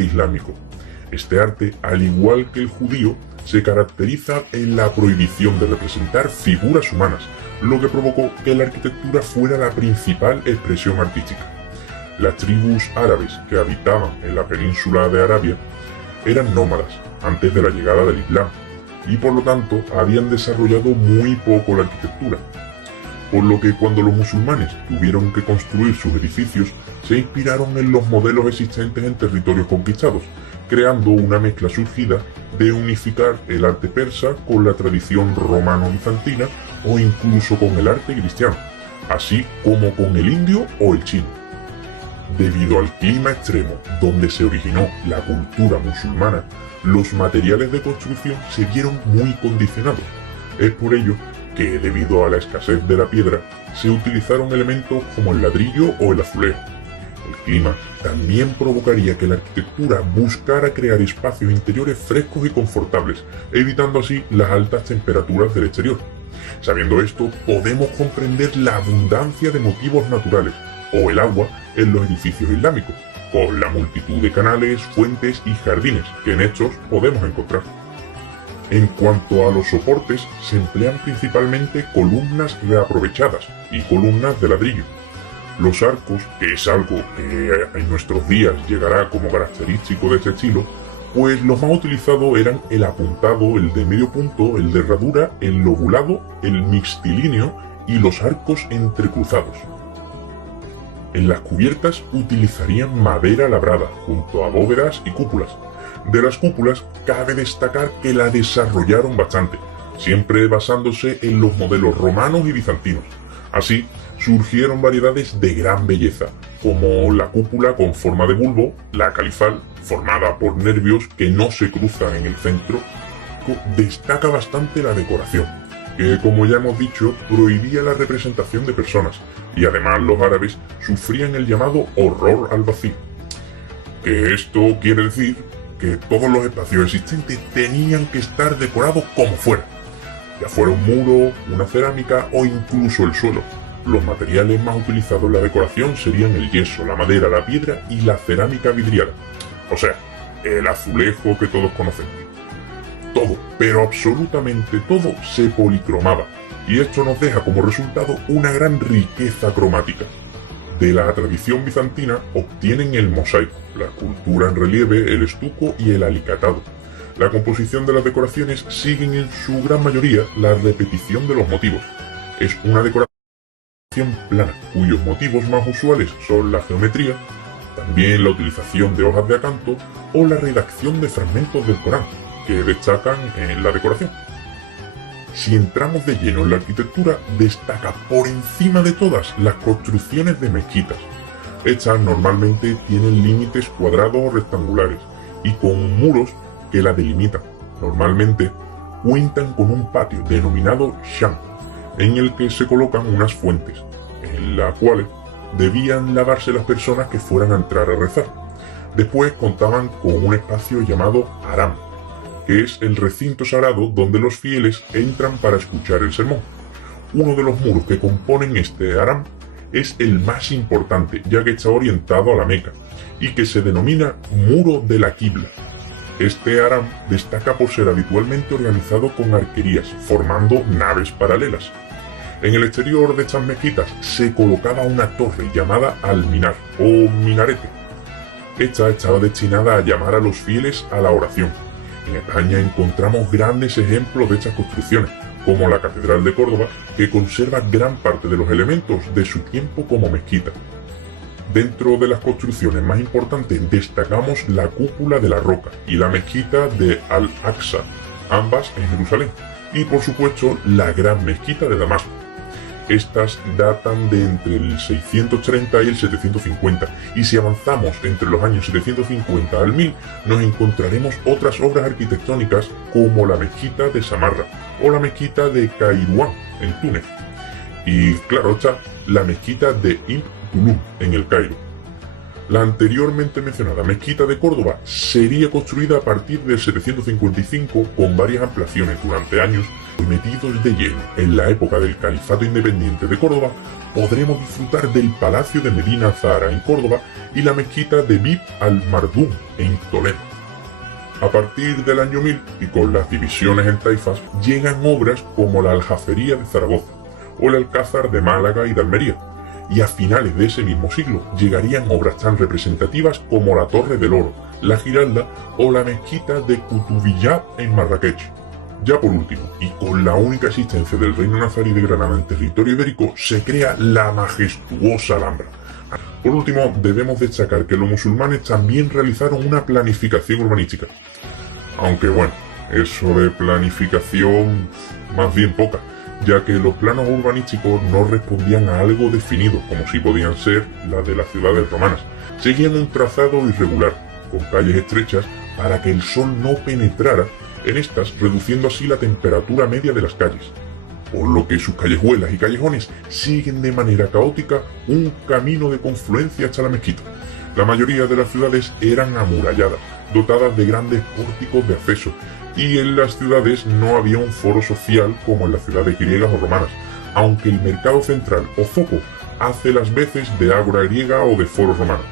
arte islámico. Este arte, al igual que el judío, se caracteriza en la prohibición de representar figuras humanas, lo que provocó que la arquitectura fuera la principal expresión artística. Las tribus árabes que habitaban en la península de Arabia eran nómadas antes de la llegada del Islam y por lo tanto habían desarrollado muy poco la arquitectura, por lo que cuando los musulmanes tuvieron que construir sus edificios se inspiraron en los modelos existentes en territorios conquistados, creando una mezcla surgida de unificar el arte persa con la tradición romano-bizantina o incluso con el arte cristiano, así como con el indio o el chino. Debido al clima extremo donde se originó la cultura musulmana, los materiales de construcción se vieron muy condicionados. Es por ello que, debido a la escasez de la piedra, se utilizaron elementos como el ladrillo o el azulejo. El clima también provocaría que la arquitectura buscara crear espacios interiores frescos y confortables, evitando así las altas temperaturas del exterior. Sabiendo esto, podemos comprender la abundancia de motivos naturales, o el agua, en los edificios islámicos, con la multitud de canales, fuentes y jardines que en estos podemos encontrar. En cuanto a los soportes, se emplean principalmente columnas reaprovechadas y columnas de ladrillo. Los arcos, que es algo que en nuestros días llegará como característico de este estilo, pues los más utilizados eran el apuntado, el de medio punto, el de herradura, el lobulado, el mixtilíneo y los arcos entrecruzados. En las cubiertas utilizarían madera labrada, junto a bóvedas y cúpulas. De las cúpulas cabe destacar que la desarrollaron bastante, siempre basándose en los modelos romanos y bizantinos. Así, surgieron variedades de gran belleza, como la cúpula con forma de bulbo, la califal, formada por nervios que no se cruzan en el centro. Destaca bastante la decoración, que como ya hemos dicho, prohibía la representación de personas, y además los árabes sufrían el llamado horror al vacío. Que esto quiere decir que todos los espacios existentes tenían que estar decorados como fuera, ya fuera un muro, una cerámica o incluso el suelo. Los materiales más utilizados en la decoración serían el yeso, la madera, la piedra y la cerámica vidriada, o sea, el azulejo que todos conocemos. Todo, pero absolutamente todo, se policromaba, y esto nos deja como resultado una gran riqueza cromática. De la tradición bizantina obtienen el mosaico, la escultura en relieve, el estuco y el alicatado. La composición de las decoraciones siguen en su gran mayoría la repetición de los motivos. Es una decoración plana, cuyos motivos más usuales son la geometría, también la utilización de hojas de acanto o la redacción de fragmentos del Corán, que destacan en la decoración. Si entramos de lleno en la arquitectura, destaca por encima de todas las construcciones de mezquitas. Estas normalmente tienen límites cuadrados o rectangulares y con muros que la delimitan. Normalmente cuentan con un patio denominado sham, en el que se colocan unas fuentes, en las cuales debían lavarse las personas que fueran a entrar a rezar. Después contaban con un espacio llamado haram, que es el recinto sagrado donde los fieles entran para escuchar el sermón. Uno de los muros que componen este haram es el más importante, ya que está orientado a la Meca, y que se denomina Muro de la Qibla. Este haram destaca por ser habitualmente organizado con arquerías, formando naves paralelas. En el exterior de estas mezquitas se colocaba una torre llamada alminar o minarete. Esta estaba destinada a llamar a los fieles a la oración. En España encontramos grandes ejemplos de estas construcciones, como la Catedral de Córdoba, que conserva gran parte de los elementos de su tiempo como mezquita. Dentro de las construcciones más importantes destacamos la Cúpula de la Roca y la Mezquita de Al-Aqsa, ambas en Jerusalén, y por supuesto la Gran Mezquita de Damasco. Estas datan de entre el 630 y el 750, y si avanzamos entre los años 750 al 1000, nos encontraremos otras obras arquitectónicas como la Mezquita de Samarra o la Mezquita de Kairouan en Túnez, y claro está, la Mezquita de Ibn Tulum en el Cairo. La anteriormente mencionada mezquita de Córdoba sería construida a partir del 755 con varias ampliaciones durante años y metidos de lleno en la época del Califato Independiente de Córdoba, podremos disfrutar del Palacio de Medina Azahara en Córdoba y la mezquita de Bib al-Mardum en Toledo. A partir del año 1000 y con las divisiones en taifas llegan obras como la Aljafería de Zaragoza o el Alcázar de Málaga y de Almería, y a finales de ese mismo siglo llegarían obras tan representativas como la Torre del Oro, la Giralda o la mezquita de Kutubiyya en Marrakech. Ya por último, y con la única existencia del reino nazarí de Granada en territorio ibérico, se crea la majestuosa Alhambra. Por último, debemos destacar que los musulmanes también realizaron una planificación urbanística. Aunque bueno, eso de planificación más bien poca, ya que los planos urbanísticos no respondían a algo definido, como sí podían ser las de las ciudades romanas. Seguían un trazado irregular, con calles estrechas, para que el sol no penetrara en estas, reduciendo así la temperatura media de las calles, por lo que sus callejuelas y callejones siguen de manera caótica un camino de confluencia hasta la mezquita. La mayoría de las ciudades eran amuralladas, dotadas de grandes pórticos de acceso, y en las ciudades no había un foro social como en las ciudades griegas o romanas, aunque el mercado central o foco hace las veces de ágora griega o de foro romano.